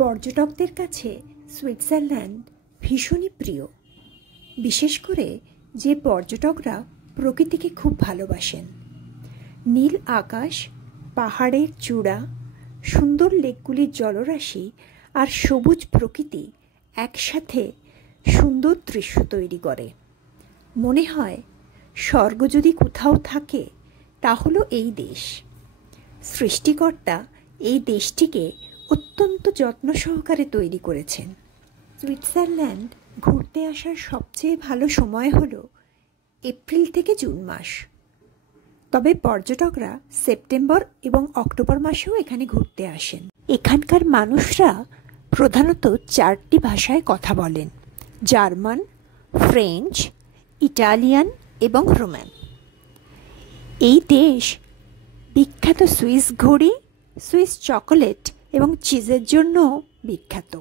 পর্যটকদের কাছে সুইজারল্যান্ড ভীষণই প্রিয়, বিশেষ করে যে পর্যটকরা প্রকৃতিকে খুব ভালোবাসেন। নীল আকাশ, পাহাড়ের চূড়া, সুন্দর লেকগুলির জলরাশি আর সবুজ প্রকৃতি একসাথে সুন্দর দৃশ্য তৈরি করে। মনে হয় স্বর্গ যদি কোথাও থাকে তা হলো এই দেশ। সৃষ্টিকর্তা এই দেশটিকে অত্যন্ত যত্ন সহকারে তৈরি করেছেন। সুইজারল্যান্ড ঘুরতে আসার সবচেয়ে ভালো সময় হলো এপ্রিল থেকে জুন মাস। তবে পর্যটকরা সেপ্টেম্বর এবং অক্টোবর মাসেও এখানে ঘুরতে আসেন। এখানকার মানুষরা প্রধানত 4টি ভাষায় কথা বলেন: জার্মান, ফ্রেঞ্চ, ইটালিয়ান এবং রোমান। এই দেশ বিখ্যাত সুইস ঘড়ি, সুইস চকোলেট এবং চিজের জন্য বিখ্যাত।